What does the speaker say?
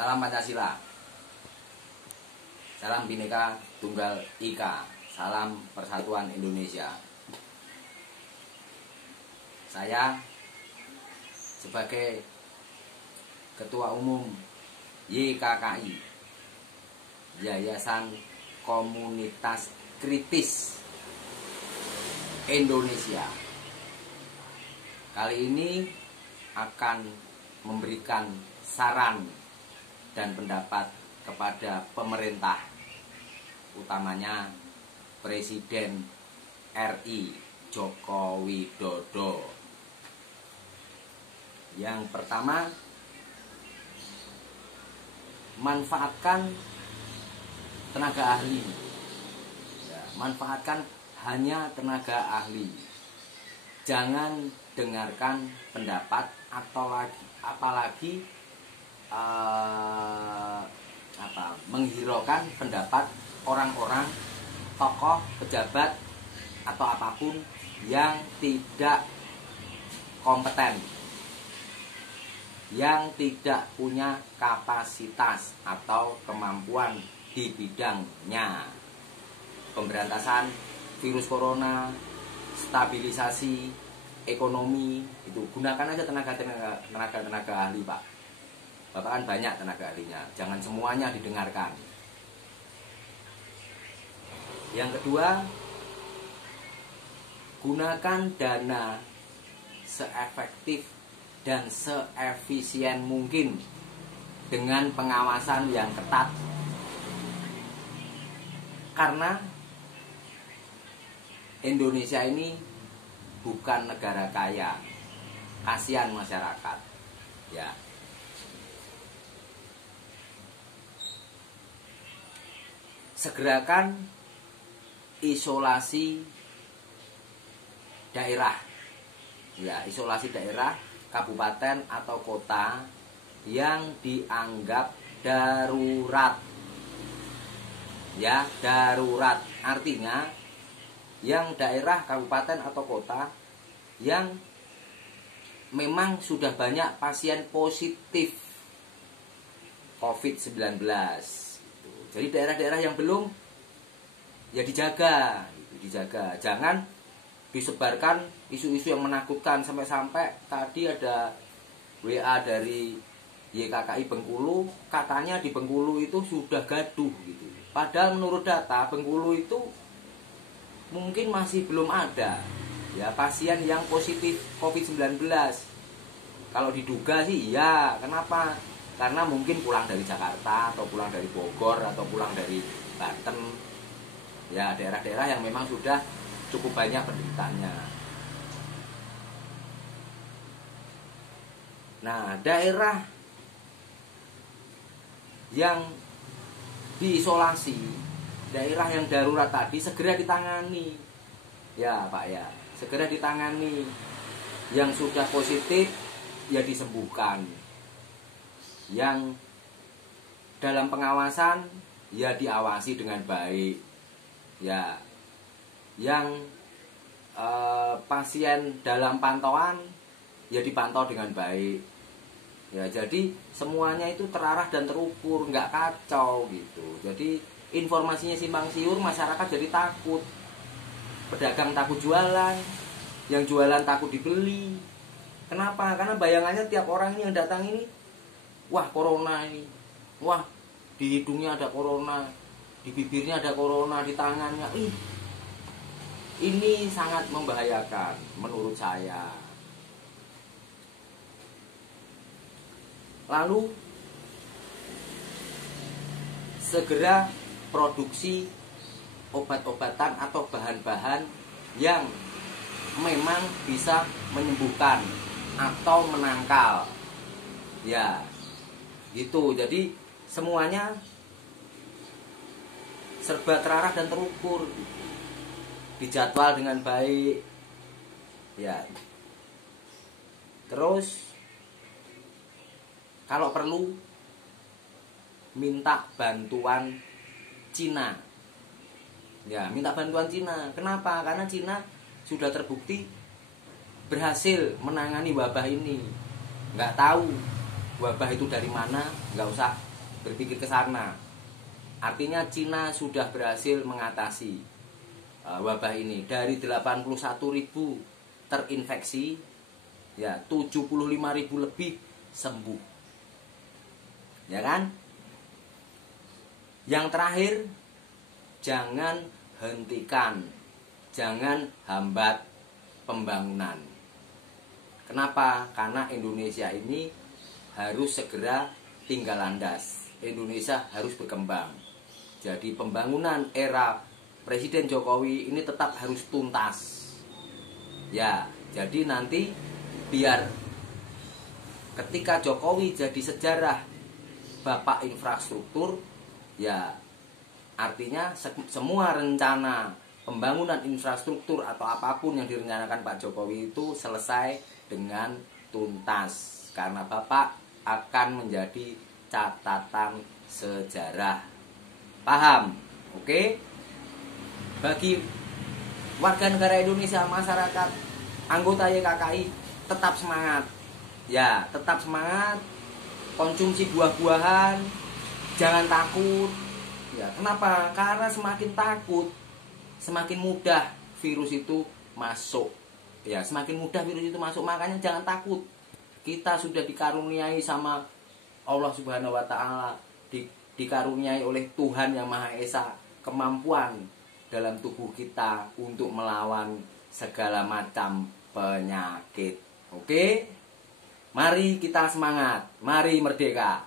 Salam Pancasila. Salam Bhinneka Tunggal Ika. Salam Persatuan Indonesia. Saya sebagai Ketua Umum YKKI, Yayasan Komunitas Kritis Indonesia, kali ini akan memberikan saran dan pendapat kepada pemerintah, utamanya Presiden RI Joko Widodo. Yang pertama, manfaatkan tenaga ahli. Manfaatkan hanya tenaga ahli. Jangan dengarkan pendapat atau apalagi menghiraukan pendapat orang-orang, tokoh, pejabat atau apapun yang tidak kompeten, yang tidak punya kapasitas atau kemampuan di bidangnya. Pemberantasan virus corona, stabilisasi ekonomi, itu gunakan aja tenaga ahli, Pak. Bapak kan banyak tenaga ahlinya, jangan semuanya didengarkan. Yang kedua, gunakan dana seefektif dan seefisien mungkin dengan pengawasan yang ketat. Karena Indonesia ini bukan negara kaya, kasihan masyarakat. Ya. Segerakan isolasi daerah. Ya, isolasi daerah, kabupaten atau kota yang dianggap darurat. Ya, darurat. Artinya yang daerah, kabupaten atau kota yang memang sudah banyak pasien positif COVID-19. Jadi daerah-daerah yang belum, ya dijaga. Jangan disebarkan isu-isu yang menakutkan. Sampai-sampai tadi ada WA dari YKKI Bengkulu, katanya di Bengkulu itu sudah gaduh gitu. Padahal menurut data Bengkulu itu mungkin masih belum ada ya pasien yang positif COVID-19. Kalau diduga sih iya. Kenapa? Karena mungkin pulang dari Jakarta atau pulang dari Bogor atau pulang dari Banten. Ya, daerah-daerah yang memang sudah cukup banyak penderitanya. Nah, daerah yang diisolasi, daerah yang darurat tadi segera ditangani. Ya, Pak ya, segera ditangani. Yang sudah positif ya disembuhkan. Yang dalam pengawasan ya diawasi dengan baik. Ya. Yang pasien dalam pantauan ya dipantau dengan baik. Ya, jadi semuanya itu terarah dan terukur, nggak kacau gitu. Jadi informasinya simpang siur, masyarakat jadi takut. Pedagang takut jualan, yang jualan takut dibeli. Kenapa? Karena bayangannya tiap orang ini yang datang ini, wah corona ini, wah di hidungnya ada corona, di bibirnya ada corona, di tangannya. Ini sangat membahayakan menurut saya. Lalu segera produksi obat-obatan atau bahan-bahan yang memang bisa menyembuhkan atau menangkal. Ya, gitu. Jadi semuanya serba terarah dan terukur, dijadwal dengan baik. Ya. Terus kalau perlu minta bantuan Cina. Ya, minta bantuan Cina. Kenapa? Karena Cina sudah terbukti berhasil menangani wabah ini. Nggak tahu wabah itu dari mana, nggak usah berpikir ke sana. Artinya Cina sudah berhasil mengatasi wabah ini. Dari 81.000 terinfeksi, ya 75.000 lebih sembuh. Ya kan? Yang terakhir, jangan hentikan, jangan hambat pembangunan. Kenapa? Karena Indonesia ini harus segera tinggal landas. Indonesia harus berkembang. Jadi pembangunan era Presiden Jokowi ini tetap harus tuntas. Ya, jadi nanti biar ketika Jokowi jadi sejarah Bapak infrastruktur, ya artinya semua rencana pembangunan infrastruktur atau apapun yang direncanakan Pak Jokowi itu selesai dengan tuntas. Karena Bapak akan menjadi catatan sejarah. Paham? Oke? Bagi warga negara Indonesia, masyarakat, anggota YKKI, tetap semangat. Ya, tetap semangat. Konsumsi buah-buahan, jangan takut. Ya, kenapa? Karena semakin takut, semakin mudah virus itu masuk. Ya, semakin mudah virus itu masuk, makanya jangan takut. Kita sudah dikaruniai sama Allah Subhanahu wa taala, dikaruniai oleh Tuhan Yang Maha Esa kemampuan dalam tubuh kita untuk melawan segala macam penyakit. Oke? Mari kita semangat, mari merdeka.